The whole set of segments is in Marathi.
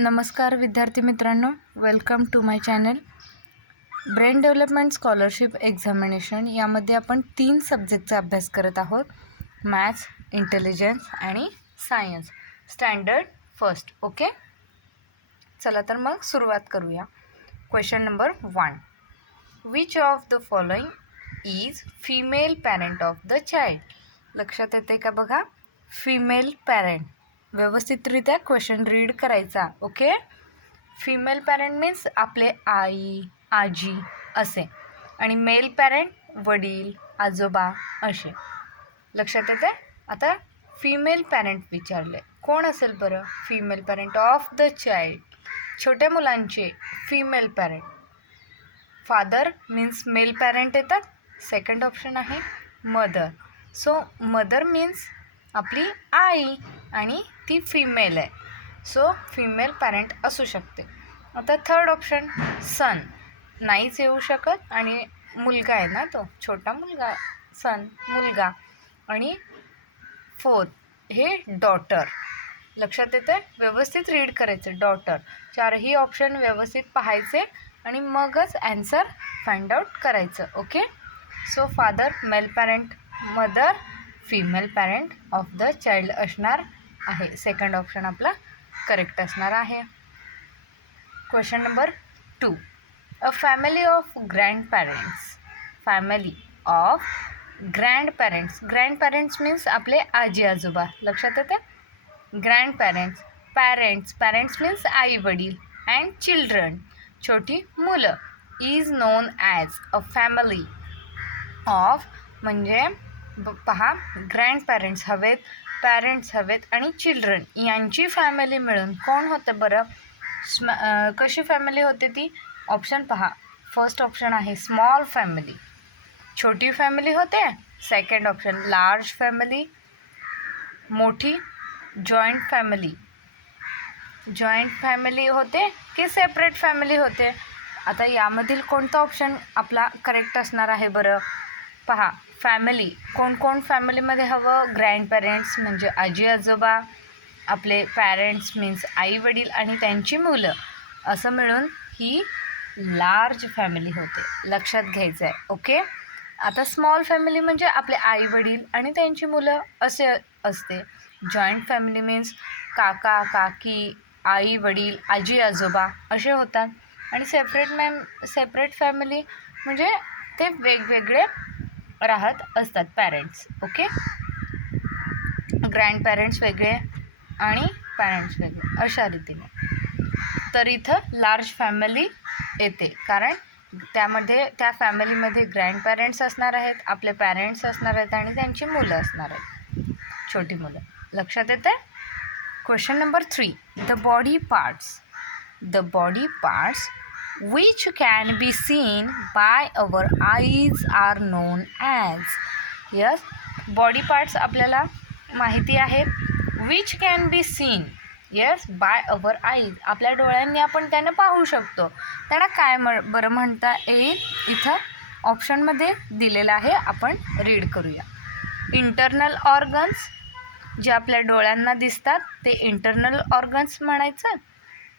नमस्कार विद्यार्थी मित्रांनो, welcome to my channel. Brain development scholarship examination यामध्ये आपण 3 सब्जेक्टचा अभ्यास करत आहोत. मॅथ्स, इंटेलिजन्स आणि सायन्स, स्टँडर्ड फर्स्ट. ओके, चला तर मग सुरुवात करूया. Question number 1. Which of the following is female parent of the child? लक्षात येते का बघा, फिमेल पॅरेंट. व्यवस्थितरित्या क्वेश्चन रीड करायचा. ओके, फिमेल पॅरेंट मीन्स आपले आई, आजी असे, आणि मेल पॅरेंट वडील, आजोबा असे. लक्षात येते. आता फिमेल पॅरेंट विचारले, कोण असेल बरं female parent of the child? छोट्या मुलांचे female parent. Father means male parent येतात. सेकंड ऑप्शन आहे मदर. सो मदर मीन्स आपली आई आणि ती फिमेल आहे. सो फिमेल पॅरेंट असू शकते. आता थर्ड ऑप्शन सन, नाहीच येऊ शकत, आणि मुलगा आहे ना, तो छोटा मुलगा, सन मुलगा. आणि फोर्थ हे डॉटर. लक्षात येते. व्यवस्थित रीड करायचं. डॉटर. चारही ऑप्शन व्यवस्थित पाहायचे आणि मगच ॲन्सर फाइंड आउट करायचं. Okay, so father male parent, mother female parent of the child असणार आहे. सेकंड ऑप्शन आपला करेक्ट असणार आहे. Question number 2. A family of grandparents. Family of grandparents. Grandparents means आपले आजी आजोबा. लक्षात येते. ग्रँडपॅरेंट्स, पॅरेंट्स, पॅरेंट्स मीन्स आई वडील, अँड चिल्ड्रन छोटी मुलं, is known as a family of. म्हणजे पहा, ग्रँडपॅरेंट्स हवेत, पॅरेंट्स हवेत आणि चिल्ड्रन यांची फॅमिली मिळून कोण होतं बरं? कशी फॅमिली होते ती? ऑप्शन पहा. फर्स्ट ऑप्शन आहे स्मॉल फॅमिली, छोटी फॅमिली होते. सेकंड ऑप्शन लार्ज फॅमिली, मोठी. जॉईंट फॅमिली, जॉईंट फॅमिली होते की सेपरेट फॅमिली होते? आता यामधील कोणता ऑप्शन आपला करेक्ट असणार आहे बरं? पहा, फॅमिली कोण कोण फॅमिलीमध्ये हवं? ग्रँडपॅरेंट्स म्हणजे आजी आजोबा, आपले पॅरेंट्स मीन्स आई वडील आणि त्यांची मुलं, असं मिळून ही लार्ज फॅमिली होते. लक्षात घ्यायचं आहे. ओके, आता स्मॉल फॅमिली म्हणजे आपले आई वडील आणि त्यांची मुलं असे असते. जॉईंट फॅमिली मीन्स काका काकी, आई वडील, आजी आजोबा असे होतात. आणि सेपरेट फॅमिली म्हणजे ते वेगवेगळे राहत असतात पॅरेंट्स. ओके, ग्रँडपॅरेंट्स वेगळे आणि पॅरेंट्स वेगळे अशा रीतीने. तर इथं लार्ज फॅमिली येते, कारण त्या फॅमिलीमध्ये ग्रँडपॅरेंट्स असणार आहेत, आपले पॅरेंट्स असणार आहेत आणि त्यांची मुलं असणार आहेत, छोटी मुलं. लक्षात येते. Question number 3. The body parts. The body parts which can be seen by our eyes are known as. yes, body parts आपल्याला माहिती आहेत. which can be seen, yes, by our eyes, आपल्या डोळ्यांनी आपण त्यांना पाहू शकतो. त्याला काय बरं म्हणता येईल? इथं ऑप्शनमध्ये दिलेलं आहे, आपण रीड करूया. इंटरनल ऑर्गन्स, जे आपल्या डोळ्यांना दिसतात ते इंटरनल ऑर्गन्स म्हणायचं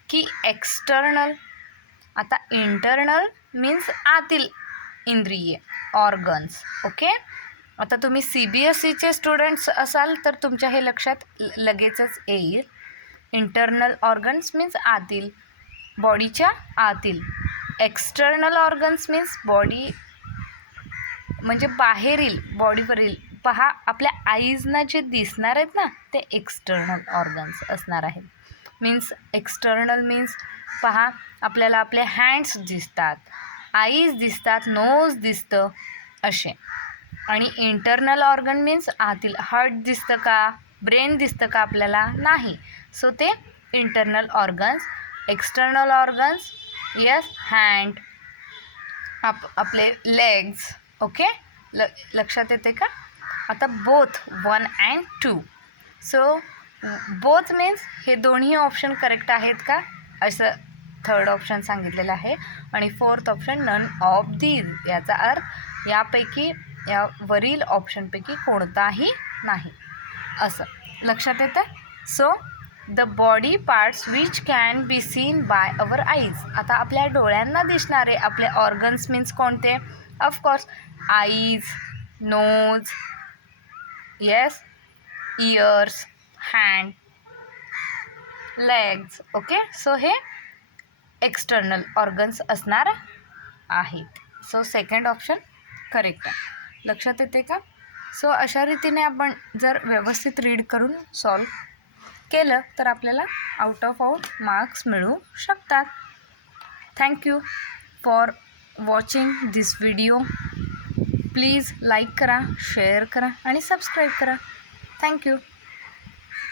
की एक्सटर्नल? आता इंटरनल मीन्स आतील इंद्रिये, ऑर्गन्स. ओके, आता तुम्ही CBSEचे स्टुडंट्स असाल तर तुमच्या हे लक्षात लगेचच येईल. इंटरनल ऑर्गन्स मीन्स आतील, बॉडीच्या आतील. एक्सटर्नल ऑर्गन्स मीन्स बॉडी म्हणजे बाहेरील, बॉडीवरील. पहा, आपल्या आईजना जे दिसणार आहेत ना ते एक्सटर्नल ऑर्गन्स असणार आहेत. मीन्स एक्सटर्नल मीन्स पहा, आपल्याला आपले हँड्स दिसतात, आईज दिसतात, नोज दिसतं असे. आणि इंटरनल ऑर्गन मीन्स आतील. हार्ट दिसतं का, ब्रेन दिसतं का आपल्याला? नाही. सो ते internal organs. External organs, yes, hand, आपले लेग्स. ओके, लक्षात येते का? आता both 1 and 2. So both means हे दोन्ही ऑप्शन करेक्ट आहेत का, असं थर्ड ऑप्शन सांगितलेलं आहे. आणि fourth option none of these, याचा अर्थ यापैकी, या वरील ऑप्शनपैकी कोणताही नाही, असं लक्षात येतं. So the body parts which can be seen by our eyes. आता आपल्या डोळ्यांना दिसणारे आपले ऑर्गन्स मीन्स कोणते? Of course eyes, nose, yes, ears, hand, legs. Okay, so हे एक्सटर्नल ऑर्गन्स असणार आहेत. सो सेकंड ऑप्शन करेक्ट आहे. लक्षात येते का? सो अशा रीतीने आपण जर व्यवस्थित रीड करून सॉल्व केलं तर आपल्याला आउट ऑफ मार्क्स मिळू शकतात. Thank you for watching this video. Please like करा, शेअर करा आणि सबस्क्राईब करा. थँक्यू.